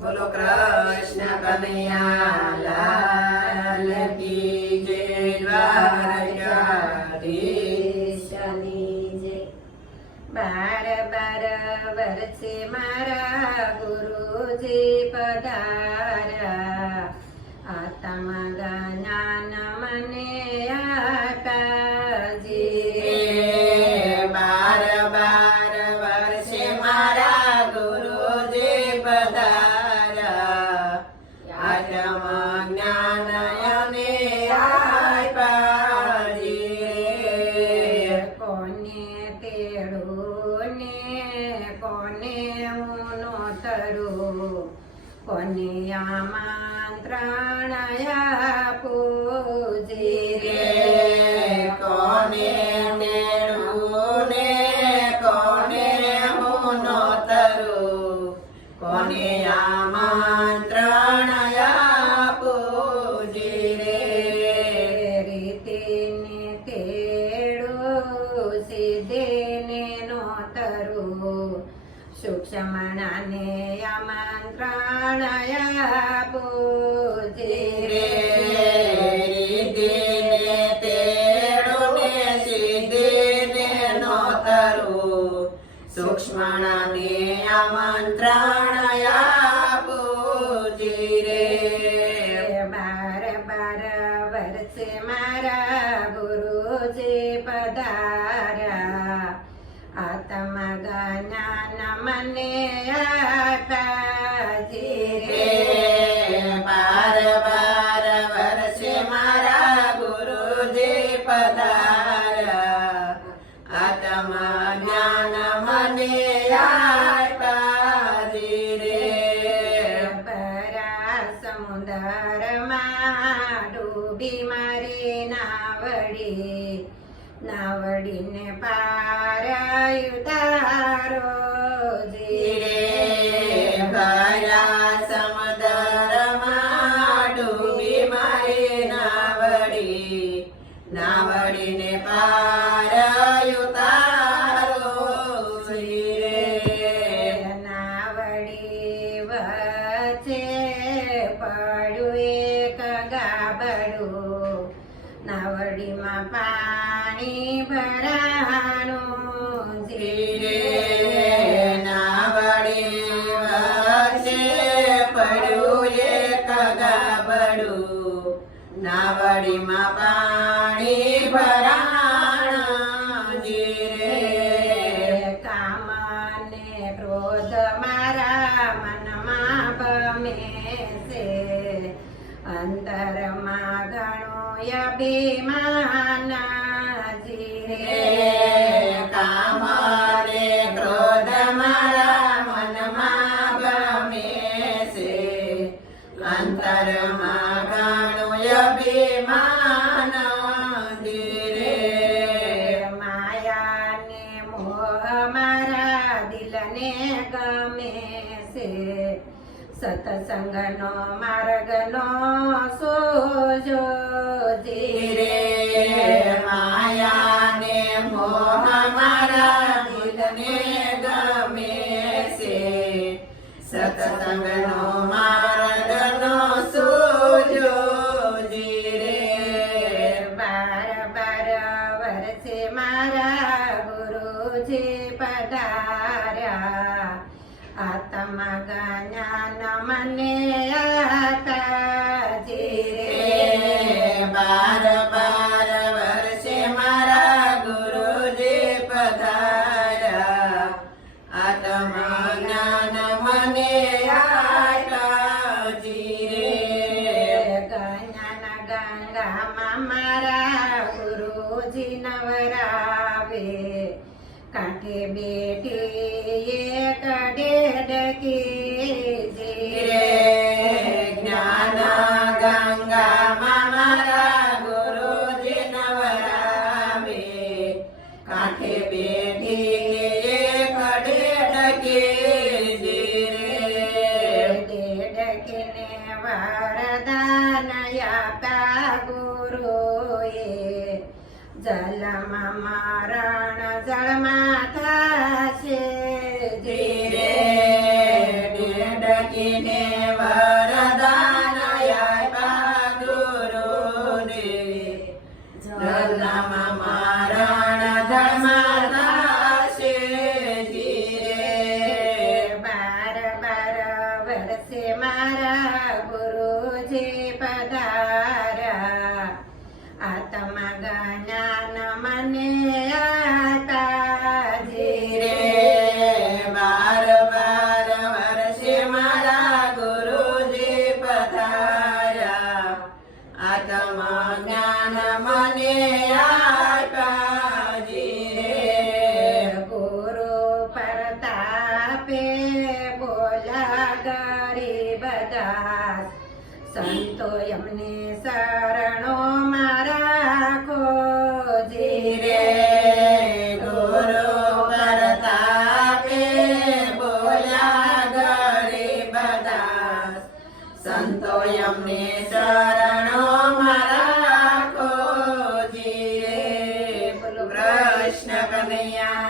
બોલો કૃષ્ણ કનૈયા લાલ કી જય, દ્વારકાધીશની જય. 12 વર્ષે મારા ગુરુજી પધાર્યા, આત્મ જ્ઞાન મને આપાજી. 12 વર્ષે મારા ગુરુજી પધાર્યા, આત્મ જ્ઞાન અને આપાજી. કોને તેડું ને કોને હું નો તરું, કોને આમંત્રણ આપુજી રે. કોને મેળવું ને કોને હું નો તરું, કોને આમંત્રણ આપુજી રે. રીતિને તેડું સીધેને નો તરું, સૂક્ષ્મણાને આમંત્રણ આપુજી રે. રીતિને તેડું ને સીધીને નો તરું, સૂક્ષ્મણાને આમંત્રણ આપુજી રે. 12 વર્ષે મારા ગુરુજી પધાર્યા, આત્મ જ્ઞાન મને આપાજી રે. 12 વર્ષે મારા ગુરુજી પધાર્યા, આત્મ જ્ઞાન મને આપાજી રે. પરા સમુદરમાં ડૂબી મારી નાવડીને પાર ઉતારો જી રે. ભરા સમુદ્રમાં ડૂબી મારી નાવડીને પાર ઉતારો જી રે. નાવડી વચ્ચે પડ્યું એક ગાબડું, નાવડીમાં પાણી ભરાણું જી રે. નાવડી વચ્ચે પડ્યું એક ગાબડું, નાવડીમાં પાણી ભરાણું જી રે. કામ ને ક્રોધ મારા મનમાં ભમે છે, અંતરમાં ઘણું અભિમાન જી રે. કામ ને ક્રોધ મારા મનમાં ગમે છે, અંતરમાં ઘણું અભિમાન જી રે. માયા ને મોહ મારા દિલને ગમે છે, સત્સંગનો માર્ગનો સોજો જી રે. માયા ને મોહ મારા દિલને ગમે છે, સત્સંગનો માર્ગનો સૂજો જી રે. 12 વર્ષે મારા ગુરુજી પધાર્યા, આત્મ જ્ઞાન મને આપાજી રે. 12 વર્ષે મારા ગુરુજી પધાર્યા, આત્મ જ્ઞાન મને આપાજી રે. જ્ઞાન ગંગામાં મારા ગુરુજી નવરાવે, કાંઠે બેઠી એક ડેડકી જી રે. કરીને વરદાન આપ્યા ગુરુદેવે. જન્મ મરણ ધર્મ થશે ધીરે. 12 વર્ષે મારા ગુરુજી પધાર્યા. આત્મા જ્ઞાન મને આપ્યા ધીરે. ધીરે. 12 વર્ષે મારા ગુરુજી પધાર્યા. આત્મ જ્ઞાન મને આપ્યા ધીરે. ગુરુ પ્રતાપે બોલ્યા ગરીબદાસ. સંતો એમને શરણો મારા ખોજીરે. ગુરુ પ્રતાપે બોલ્યા ગરીબદાસ. સંતો એમને શરણો મારા ખોજીરે. કૃષ્ણ કનૈયા